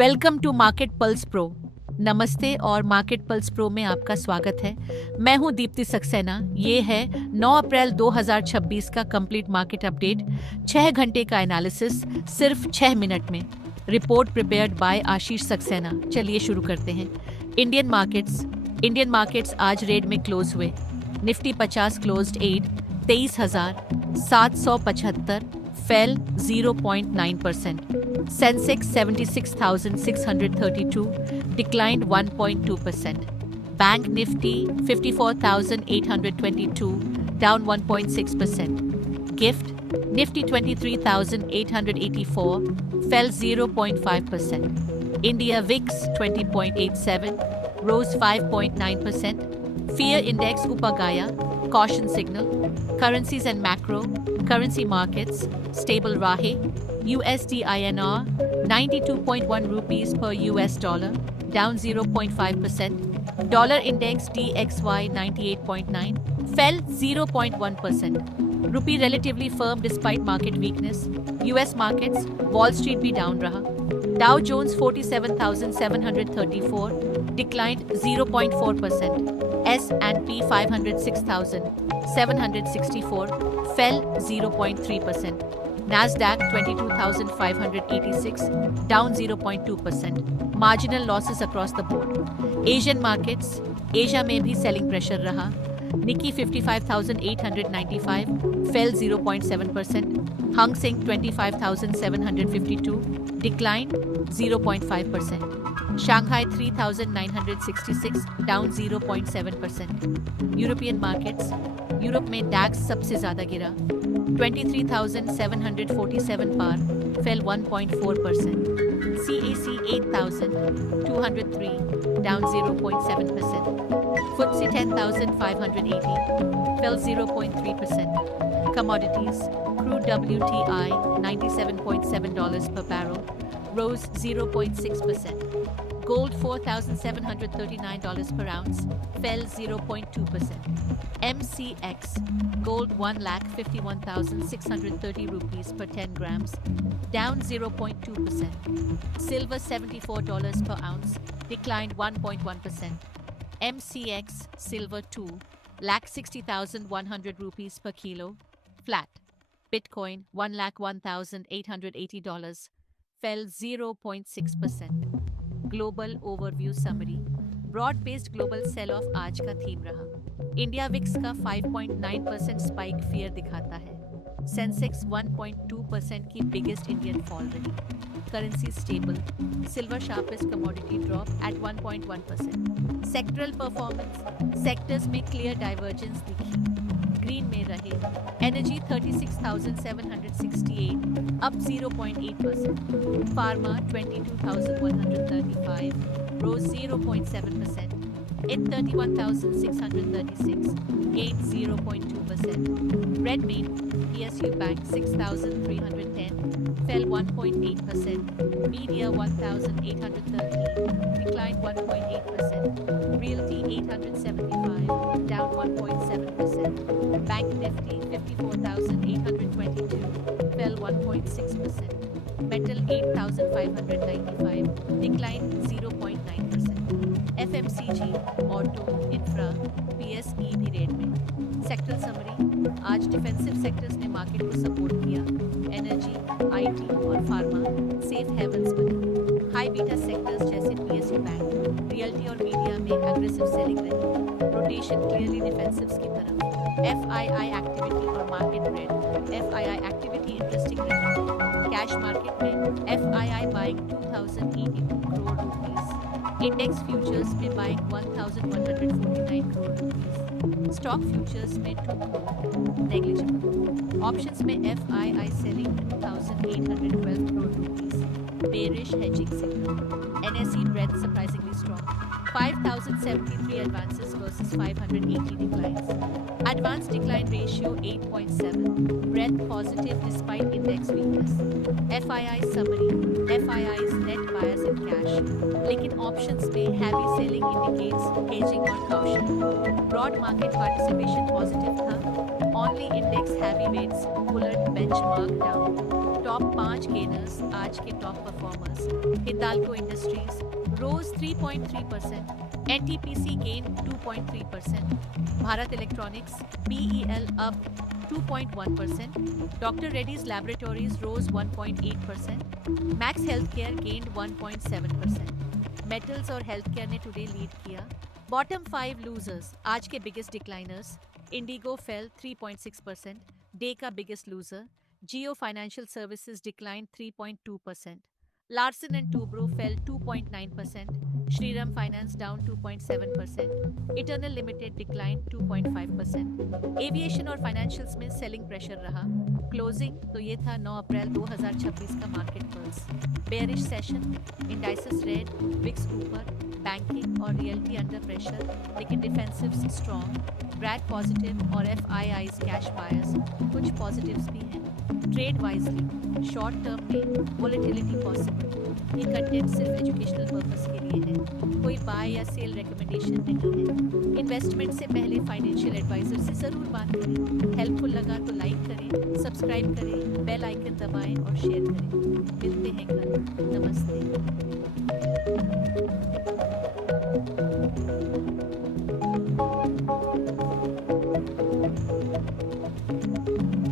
Welcome to market pulse pro. नमस्ते और market pulse pro में आपका स्वागत है। मैं हूं दीप्ति सक्सेना। ये है 9 अप्रैल 2026 का कंप्लीट मार्केट अपडेट। 6 घंटे का एनालिसिस सिर्फ 6 मिनट में। Report prepared by Ashish Saxena. चलिए शुरू करते हैं। इंडियन मार्केट्स आज रेड में क्लोज हुए। Nifty 50 closed 23,775, fail 0.9%. Sensex 76,632, declined 1.2%. Bank Nifty 54,822, down 1.6%. Gift Nifty 23,884, fell 0.5%. India VIX 20.87, rose 5.9%. Fear Index Upagaya, caution signal. Currencies and macro. Currency markets, stable Rahe. USD INR 92.1 rupees per US dollar, down 0.5%. Dollar index DXY 98.9, fell 0.1%. Rupee relatively firm despite market weakness. US markets, Wall Street भी down रहा. Dow Jones 47,734, declined 0.4%. S&P 506,764, fell 0.3%. Nasdaq 22,586, down 0.2%. Marginal losses across the board. Asian markets, Asia में भी selling pressure रहा. Nikkei 55,895, fell 0.7%. Hang Seng 25,752, declined 0.5%. Shanghai 3,966, down 0.7%. European markets, Europe में DAX सबसे ज़्यादा गिरा. 23,747 पार, fell 1.4%. CAC 8,203, down 0.7%. FTSE 10,580, fell 0.3%. Commodities, crude WTI $97.7 per barrel, rose 0.6%. Gold $4,739 per ounce, fell 0.2%. MCX, gold 1,51,630 rupees per 10 grams, down 0.2%. Silver $74 per ounce, declined 1.1%. MCX silver 2,60,100 rupees per kilo, flat. Bitcoin $1,01,880, fell 0.6%. Global overview summary. Broad based global sell off आज का theme रहा. India VIX का 5.9% spike fear दिखाता है. Sensex 1.2% की biggest Indian fall रही. Currency stable. Silver sharpest commodity drop eight 1.1%. Sectoral performance. Sectors में clear divergence दिखी. ग्रीन में रहे. Energy 36,768, up 0.8%. Pharma 22,135, rose 0.7%. In 31,636, gained 0.2%. Redmayne PSU Bank 6,310, fell 1.8%. Media 1,813, declined 1.8%. Realty 875, down 1.7%. Bank Nifty 54,822, fell 1.6%. Metal 8,595, declined 0.9%. FMCG, Auto, Infra, PSE भी red में. Sector summary. आज defensive sectors ने market को support किया. Energy, IT और pharma safe havens बने. High beta sectors जैसे PSU bank, realty और मीडिया में एग्रेसिव सेलिंग रही. रोटेशन क्लियरली डिफेंसिव्स की तरफ. FII एक्टिविटी और market red. FII activity interesting रही. कैश मार्केट में FII buying 2,082 crore rupees. Index futures में buying 1,149 crore rupees. Stock futures में 2 करोड़ नेग्लिजिबल. ऑप्शंस में FII selling 2,812 crore rupees. Bearish hedging signal. NSE breadth surprisingly strong. 5,073 advances versus 580 declines. Advance decline ratio 8.7. Breadth positive despite index weakness. FII summary. FII's net buyers in cash. लेकिन options में heavy selling indicates hedging और caution. Broad market participation positive था. Only index heavyweights pulled benchmark down. Top 5 gainers आज के top performers. Hindalco Industries rose 3.3%. NTPC gained 2.3%. Bharat Electronics BEL up 2.1%. Dr. Reddy's Laboratories rose 1.8%. Max Healthcare gained 1.7%. Metals और healthcare ने today lead किया. Bottom 5 losers आज के biggest decliners. Indigo fell 3.6%. Day का biggest loser. Jio Financial Services declined 3.2%. Larsen and Toubro fell 2.9%. Shriram Finance down 2.7%. Eternal Limited declined 2.5%. Aviation और financials में selling pressure रहा. Closing तो ये था 9 अप्रैल 2026 का market pulse. Bearish session, indices red, VIX ऊपर, banking और realty under pressure, लेकिन defensives strong. Brad positive और FII's cash buyers कुछ positives भी हैं. Trade wisely. Short term में volatility possible. ये कंटेंट सिर्फ एजुकेशनल पर्पस के लिए है, कोई बाय या सेल रिकमेंडेशन नहीं है. इन्वेस्टमेंट से पहले फाइनेंशियल एडवाइजर से ज़रूर बात करें. हेल्पफुल लगा तो लाइक करें, सब्सक्राइब करें, बेल आइकन दबाएं और शेयर करें. मिलते हैं कल. नमस्ते.